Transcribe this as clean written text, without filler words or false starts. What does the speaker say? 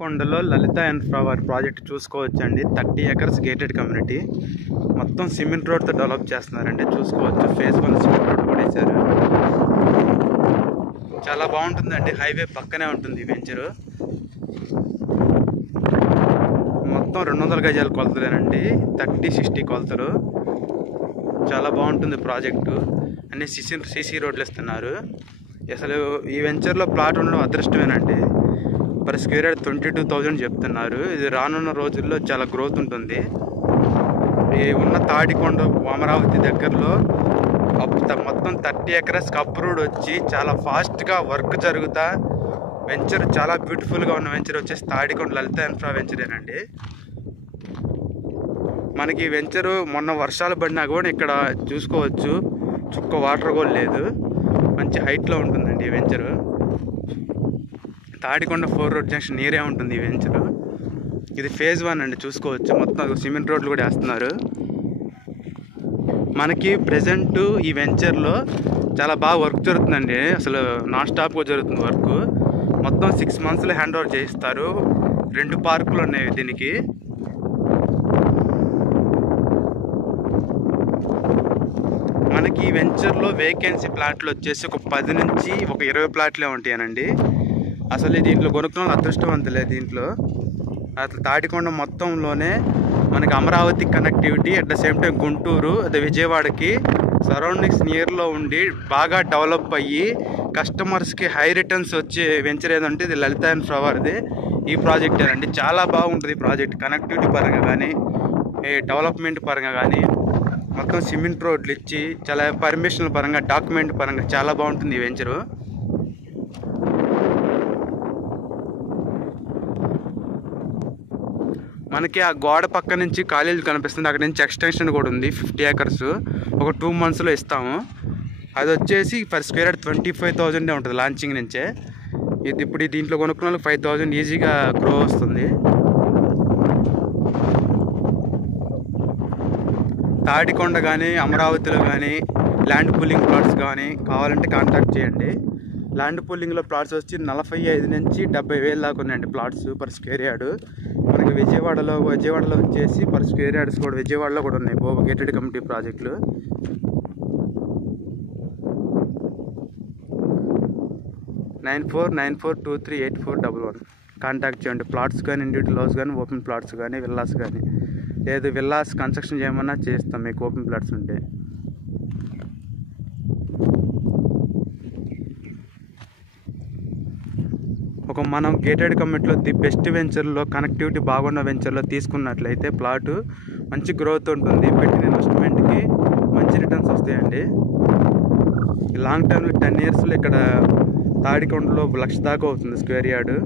తాడికొండలో లలిత infra వారి project చూసుకోవచ్చండి. 30 acres gated community, మొత్తం సిమెంట్ రోడ్తో డెవలప్ చేస్తున్నారండి. చూసుకోవచ్చు, ఫేజ్ 1 సిమెంట్ రోడ్ కూడా వేశారు. చాలా బాగుంటుందండి, హైవే పక్కనే ఉంటుంది వెంచరు. మొత్తం 200 గజాల కొలతలేనండి, 30-60 కొలతలు. చాలా బాగుంటుంది ప్రాజెక్టు. అన్ని సీసీ రోడ్లు ఇస్తున్నారు. అసలు ఈ వెంచర్లో ప్లాట్ ఉండడం అదృష్టమేనండి. పర్ స్క్వేర్ యార్డ్ 22,000 చెప్తున్నారు. ఇది రానున్న రోజుల్లో చాలా గ్రోత్ ఉంటుంది. ఈ ఉన్న తాడికొండ అమరావతి దగ్గరలో మొత్తం 30 acres అప్రూవ్డ్ వచ్చి చాలా ఫాస్ట్గా వర్క్ జరుగుతా వెంచర్ చాలా బ్యూటిఫుల్గా ఉన్న వెంచర్ వచ్చేసి తాడికొండ లలిత ఇన్ఫ్రా వెంచరేనండి. మనకి వెంచరు మొన్న వర్షాలు పడినా కూడా ఇక్కడ చూసుకోవచ్చు, చుక్క వాటర్ కూడా లేదు. మంచి హైట్లో ఉంటుందండి ఈ వెంచరు. తాడికొండ 4 రోడ్ జంక్షన్ నీరే ఉంటుంది ఈ వెంచరు. ఇది ఫేజ్ 1 అండి, చూసుకోవచ్చు. మొత్తం సిమెంట్ రోడ్లు కూడా వేస్తున్నారు. మనకి ప్రజెంట్ ఈ వెంచర్లో చాలా బాగా వర్క్ జరుగుతుందండి. అసలు నాన్ స్టాప్గా జరుగుతుంది వర్క్. మొత్తం 6 monthsలో హ్యాండ్ ఓవర్ చేయిస్తారు. 2 పార్కులు ఉన్నాయి దీనికి. మనకి ఈ వెంచర్లో వేకెన్సీ ప్లాట్లు వచ్చేసి ఒక 10 నుంచి ఒక 20 ప్లాట్లే ఉంటాయనండి. అసలు దీంట్లో కొనుక్కున్న వాళ్ళు అదృష్టవంతులే. దీంట్లో అసలు తాడికొండ మొత్తంలోనే మనకి Amaravati connectivity, at the same time Guntur, అదే విజయవాడకి సరౌండింగ్స్ నియర్లో ఉండి బాగా డెవలప్ అయ్యి కస్టమర్స్కి హై రిటర్న్స్ వచ్చే వెంచర్ ఏదంటే ఇది లలిత ఇన్ఫ్రా వారిది ఈ ప్రాజెక్ట్ అండి. చాలా బాగుంటుంది ఈ ప్రాజెక్ట్, కనెక్టివిటీ పరంగా కానీ డెవలప్మెంట్ పరంగా కానీ. మొత్తం సిమెంట్ రోడ్లు ఇచ్చి చాలా పర్మిషన్ల పరంగా, డాక్యుమెంట్ పరంగా చాలా బాగుంటుంది ఈ వెంచరు. మనకి ఆ గోడ పక్క నుంచి కాలేజీ కనిపిస్తుంది, అక్కడ నుంచి ఎక్స్టెన్షన్ కూడా ఉంది. 50 acres ఒక 2 monthsలో ఇస్తాము. అది వచ్చేసి పర్ స్క్వేర్ యార్డ్ 25,000 ఉంటుంది లాంచింగ్ నుంచే. ఇది ఇప్పుడు దీంట్లో కొనుక్కున్న వాళ్ళకి 5,000 ఈజీగా గ్రో వస్తుంది. తాడికొండ కానీ అమరావతిలో కానీ ల్యాండ్ పూలింగ్ ప్లాట్స్ కానీ కావాలంటే కాంటాక్ట్ చేయండి. ల్యాండ్ పూలింగ్లో ప్లాట్స్ వచ్చి 45 నుంచి 70,000 దాకా ఉన్నాయండి ప్లాట్స్ పర్ స్క్వేర్ యార్డ్. మనకి విజయవాడలో వచ్చేసి పర్ స్క్వేర్ యార్డ్స్ కూడా విజయవాడలో కూడా ఉన్నాయి గేటెడ్ కమ్యూనిటీ ప్రాజెక్టులు. (9494238411) కాంటాక్ట్ చేయండి. ప్లాట్స్ కానీ, ఇండివిజువల్ హౌస్ కానీ, ఓపెన్ ప్లాట్స్ కానీ, విల్లాస్ కానీ. లేదు విల్లాస్ కన్స్ట్రక్షన్ చేయమన్నా చేస్తాం మీకు ఓపెన్ ప్లాట్స్ ఉంటే. మనం గేటెడ్ కమ్యూనిటీలో ది బెస్ట్ వెంచర్లో, కనెక్టివిటీ బాగున్న వెంచర్లో తీసుకున్నట్లయితే ప్లాటు మంచి గ్రోత్ ఉంటుంది. పెట్టిన ఇన్వెస్ట్మెంట్కి మంచి రిటర్న్స్ వస్తాయండి. లాంగ్ టర్మ్లో 10 yearsలో ఇక్కడ తాడికొండలో 1,00,000 దాకా అవుతుంది స్క్వేర్ యార్డు.